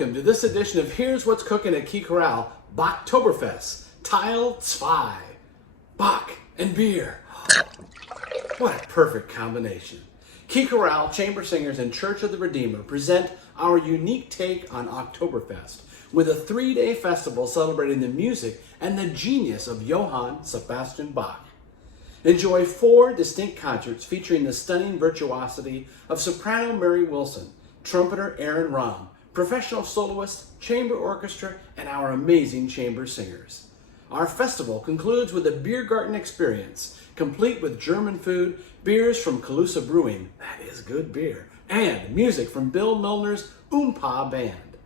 welcome to this edition of Here's What's Cooking at Key Chorale Bachtoberfest, Teil 2. Bach and beer. What a perfect combination. Key Chorale, chamber singers, and Church of the Redeemer present our unique take on Oktoberfest with a 3-day festival celebrating the music and the genius of Johann Sebastian Bach. Enjoy 4 distinct concerts featuring the stunning virtuosity of soprano Mary Wilson, trumpeter Aaron Rahm, professional soloists, chamber orchestra, and our amazing chamber singers. Our festival concludes with a beer garden experience, complete with German food, beers from Calusa Brewing, that is good beer, and music from Bill Milner's Oompa Band.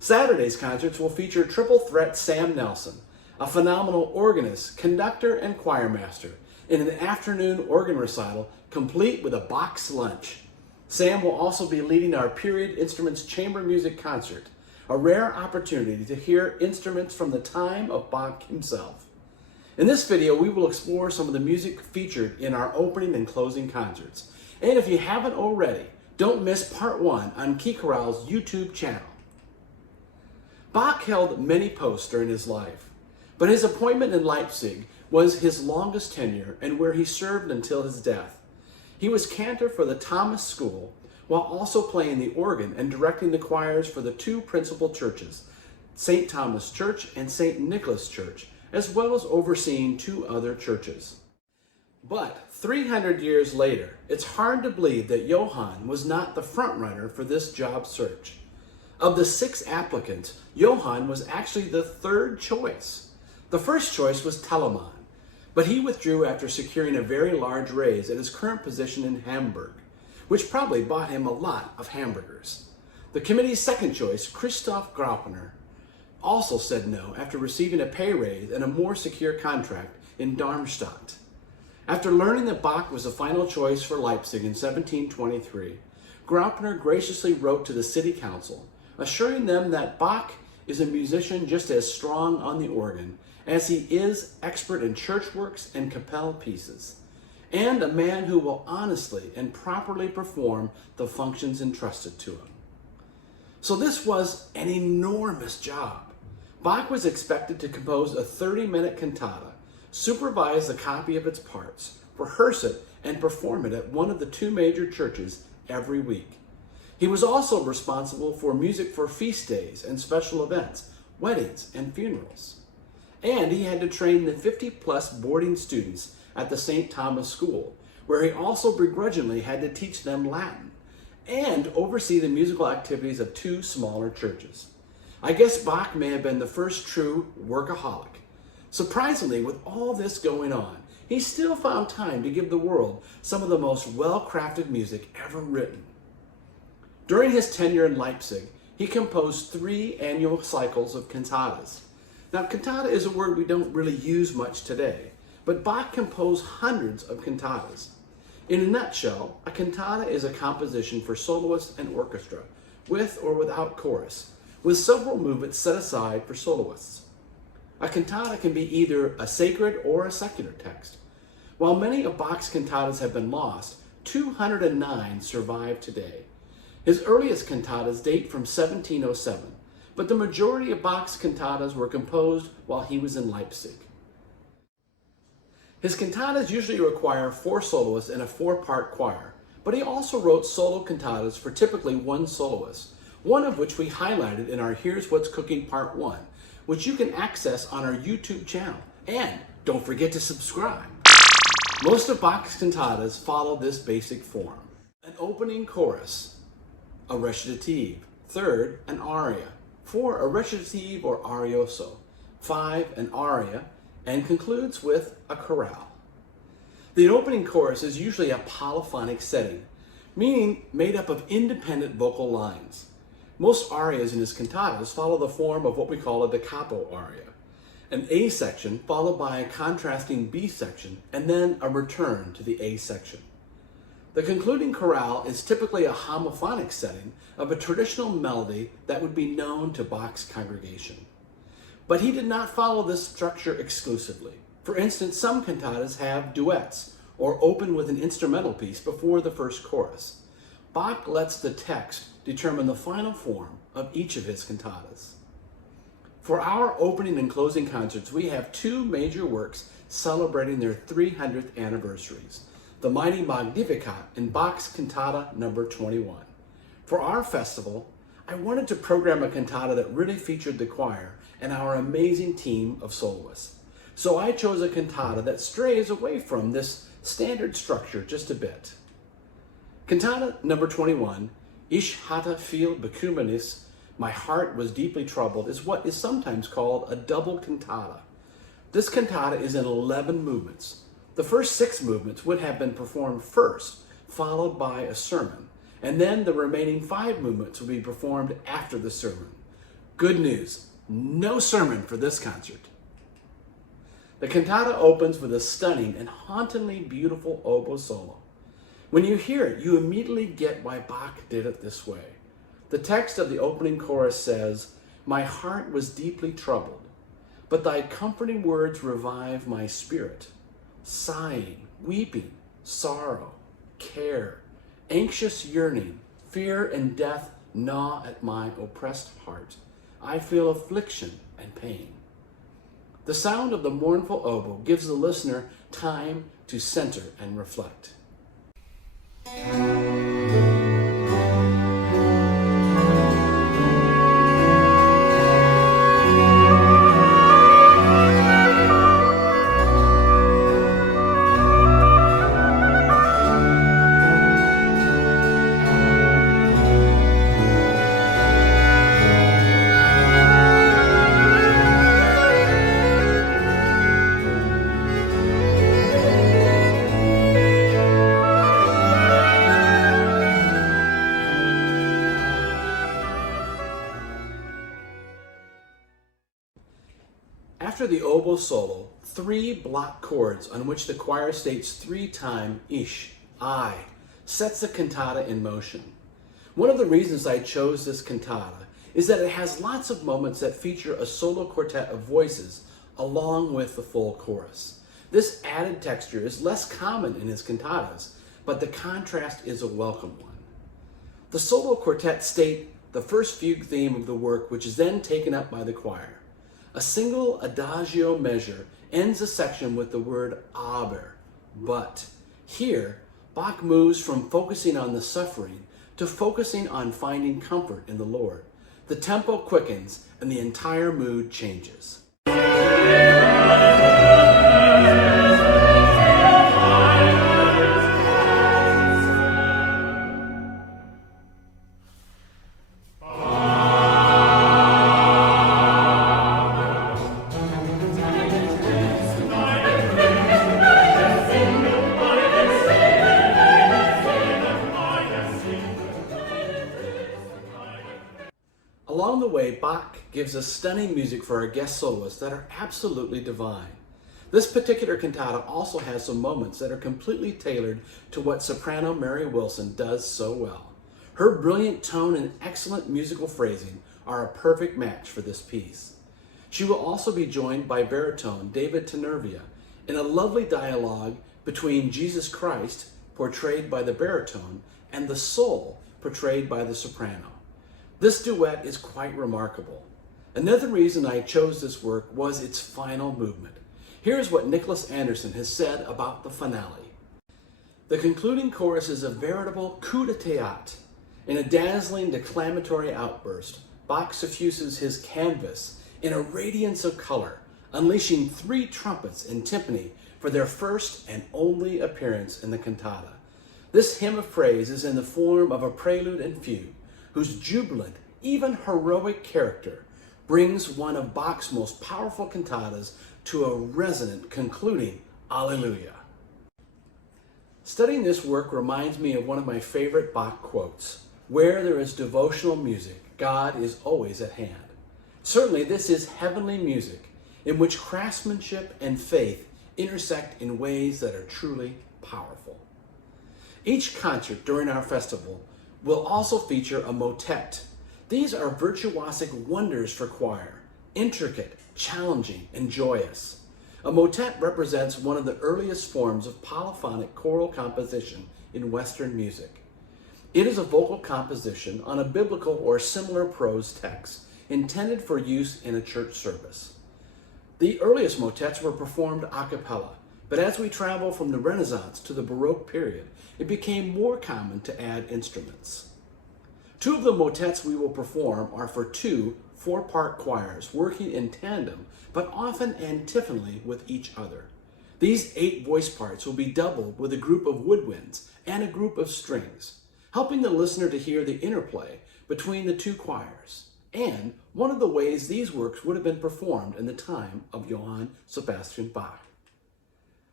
Saturday's concerts will feature triple threat Sam Nelson, a phenomenal organist, conductor, and choir master, in an afternoon organ recital complete with a box lunch. Sam will also be leading our Period Instruments Chamber Music Concert, a rare opportunity to hear instruments from the time of Bach himself. In this video, we will explore some of the music featured in our opening and closing concerts. And if you haven't already, don't miss part 1 on Key Chorale's YouTube channel. Bach held many posts during his life, but his appointment in Leipzig was his longest tenure and where he served until his death. He was cantor for the Thomas School, while also playing the organ and directing the choirs for the 2 principal churches, St. Thomas Church and St. Nicholas Church, as well as overseeing 2 other churches. But 300 years later, it's hard to believe that Johann was not the frontrunner for this job search. Of the 6 applicants, Johann was actually the 3rd choice. The first choice was Telemann, but he withdrew after securing a very large raise at his current position in Hamburg, which probably bought him a lot of hamburgers. The committee's second choice, Christoph Graupner, also said no after receiving a pay raise and a more secure contract in Darmstadt. After learning that Bach was the final choice for Leipzig in 1723, Graupner graciously wrote to the city council, assuring them that Bach is a musician just as strong on the organ as he is expert in church works and kapelle pieces, and a man who will honestly and properly perform the functions entrusted to him. So this was an enormous job. Bach was expected to compose a 30-minute cantata, supervise the copy of its parts, rehearse it, and perform it at one of the 2 major churches every week. He was also responsible for music for feast days and special events, weddings, and funerals. And he had to train the 50-plus boarding students at the St. Thomas School, where he also begrudgingly had to teach them Latin, and oversee the musical activities of 2 smaller churches. I guess Bach may have been the first true workaholic. Surprisingly, with all this going on, he still found time to give the world some of the most well-crafted music ever written. During his tenure in Leipzig, he composed 3 annual cycles of cantatas. Now, cantata is a word we don't really use much today, but Bach composed hundreds of cantatas. In a nutshell, a cantata is a composition for soloists and orchestra, with or without chorus, with several movements set aside for soloists. A cantata can be either a sacred or a secular text. While many of Bach's cantatas have been lost, 209 survive today. His earliest cantatas date from 1707, but the majority of Bach's cantatas were composed while he was in Leipzig. His cantatas usually require 4 soloists and a 4-part choir, but he also wrote solo cantatas for typically 1 soloist, one of which we highlighted in our Here's What's Cooking Part 1, which you can access on our YouTube channel. And don't forget to subscribe. Most of Bach's cantatas follow this basic form: an opening chorus, a recitative, 3rd, an aria, 4, a recitative or arioso, 5, an aria, and concludes with a chorale. The opening chorus is usually a polyphonic setting, meaning made up of independent vocal lines. Most arias in his cantatas follow the form of what we call a da capo aria, an A section followed by a contrasting B section, and then a return to the A section. The concluding chorale is typically a homophonic setting of a traditional melody that would be known to Bach's congregation. But he did not follow this structure exclusively. For instance, some cantatas have duets, or open with an instrumental piece before the first chorus. Bach lets the text determine the final form of each of his cantatas. For our opening and closing concerts, we have two major works celebrating their 300th anniversaries, the Mighty Magnificat and Bach's Cantata number 21. For our festival, I wanted to program a cantata that really featured the choir and our amazing team of soloists. So I chose a cantata that strays away from this standard structure just a bit. Cantata number 21, Ich hatte viel Bekümmernis, My Heart Was Deeply Troubled, is what is sometimes called a double cantata. This cantata is in 11 movements. The first 6 movements would have been performed first, followed by a sermon, and then the remaining 5 movements would be performed after the sermon. Good news, no sermon for this concert. The cantata opens with a stunning and hauntingly beautiful oboe solo. When you hear it, you immediately get why Bach did it this way. The text of the opening chorus says, My heart was deeply troubled, but thy comforting words revive my spirit. Sighing, weeping, sorrow, care, anxious yearning, fear and death gnaw at my oppressed heart. I feel affliction and pain. The sound of the mournful oboe gives the listener time to center and reflect. After the oboe solo, 3 block chords on which the choir states 3 times ich, I, sets the cantata in motion. One of the reasons I chose this cantata is that it has lots of moments that feature a solo quartet of voices along with the full chorus. This added texture is less common in his cantatas, but the contrast is a welcome one. The solo quartet state the first fugue theme of the work, which is then taken up by the choir. A single adagio measure ends a section with the word aber, but. Here, Bach moves from focusing on the suffering to focusing on finding comfort in the Lord. The tempo quickens and the entire mood changes. Along the way, Bach gives us stunning music for our guest soloists that are absolutely divine. This particular cantata also has some moments that are completely tailored to what soprano Mary Wilson does so well. Her brilliant tone and excellent musical phrasing are a perfect match for this piece. She will also be joined by baritone David Tenervia in a lovely dialogue between Jesus Christ, portrayed by the baritone, and the soul, portrayed by the soprano. This duet is quite remarkable. Another reason I chose this work was its final movement. Here's what Nicholas Anderson has said about the finale. The concluding chorus is a veritable coup de théâtre. In a dazzling declamatory outburst, Bach suffuses his canvas in a radiance of color, unleashing 3 trumpets and timpani for their first and only appearance in the cantata. This hymn of praise is in the form of a prelude and fugue, whose jubilant, even heroic character brings one of Bach's most powerful cantatas to a resonant concluding Alleluia. Studying this work reminds me of one of my favorite Bach quotes, "Where there is devotional music, God is always at hand." Certainly this is heavenly music in which craftsmanship and faith intersect in ways that are truly powerful. Each concert during our festival will also feature a motet. These are virtuosic wonders for choir, intricate, challenging, and joyous. A motet represents one of the earliest forms of polyphonic choral composition in Western music. It is a vocal composition on a biblical or similar prose text intended for use in a church service. The earliest motets were performed a cappella, but as we travel from the Renaissance to the Baroque period, it became more common to add instruments. Two of the motets we will perform are for two four-part choirs working in tandem, but often antiphonally with each other. These 8 voice parts will be doubled with a group of woodwinds and a group of strings, helping the listener to hear the interplay between the two choirs, and one of the ways these works would have been performed in the time of Johann Sebastian Bach.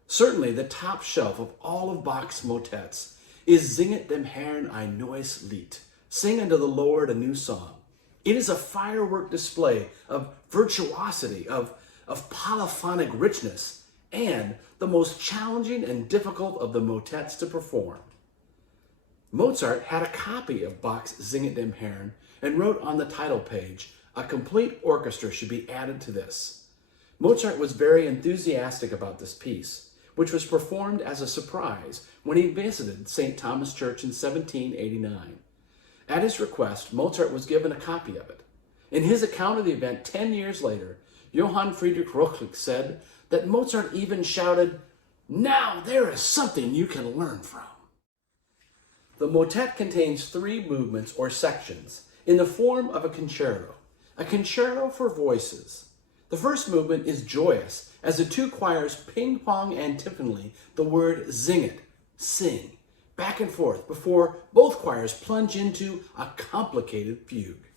Certainly the top shelf of all of Bach's motets is Singet dem Herrn ein neues Lied, Sing unto the Lord a new song. It is a firework display of virtuosity, of polyphonic richness, and the most challenging and difficult of the motets to perform. Mozart had a copy of Bach's Singet dem Herrn and wrote on the title page, "A complete orchestra should be added to this." Mozart was very enthusiastic about this piece, which was performed as a surprise when he visited St. Thomas Church in 1789. At his request, Mozart was given a copy of it. In his account of the event 10 years later, Johann Friedrich Röchling said that Mozart even shouted, "Now there is something you can learn from." The motet contains 3 movements or sections in the form of a concerto for voices. The first movement is joyous as the two choirs ping-pong antiphonally the word "singet," sing, back and forth before both choirs plunge into a complicated fugue.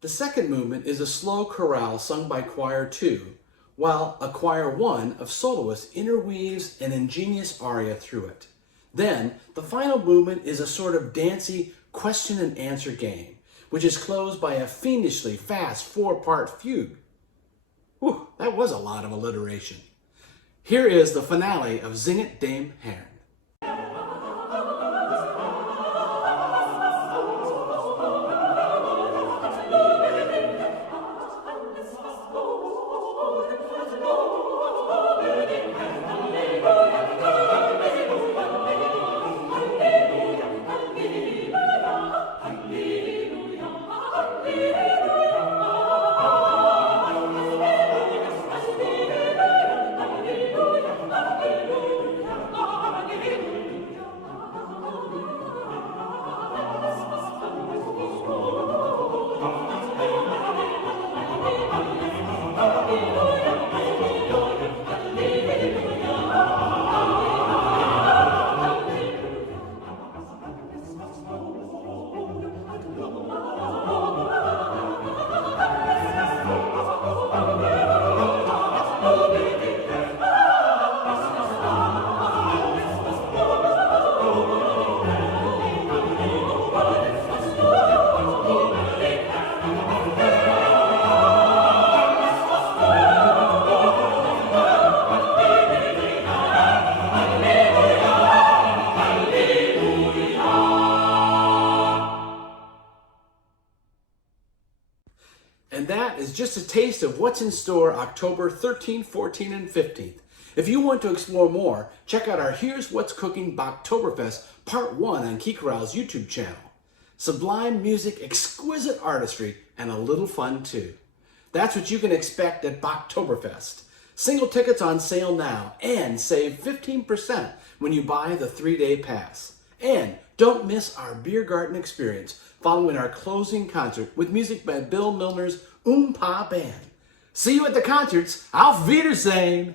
The second movement is a slow chorale sung by choir 2, while a choir 1 of soloists interweaves an ingenious aria through it. Then, the final movement is a sort of dancey question and answer game, which is closed by a fiendishly fast 4-part fugue. Whew, that was a lot of alliteration. Here is the finale of Singet dem Herrn. And that is just a taste of what's in store October 13th, 14th, and 15th. If you want to explore more, check out our Here's What's Cooking Bachtoberfest Part 1 on Key Chorale's YouTube channel. Sublime music, exquisite artistry, and a little fun too. That's what you can expect at Bachtoberfest. Single tickets on sale now, and save 15% when you buy the 3-day pass. And don't miss our beer garden experience following our closing concert with music by Bill Milner's Pa Band. See you at the concerts. Auf Wiedersehen!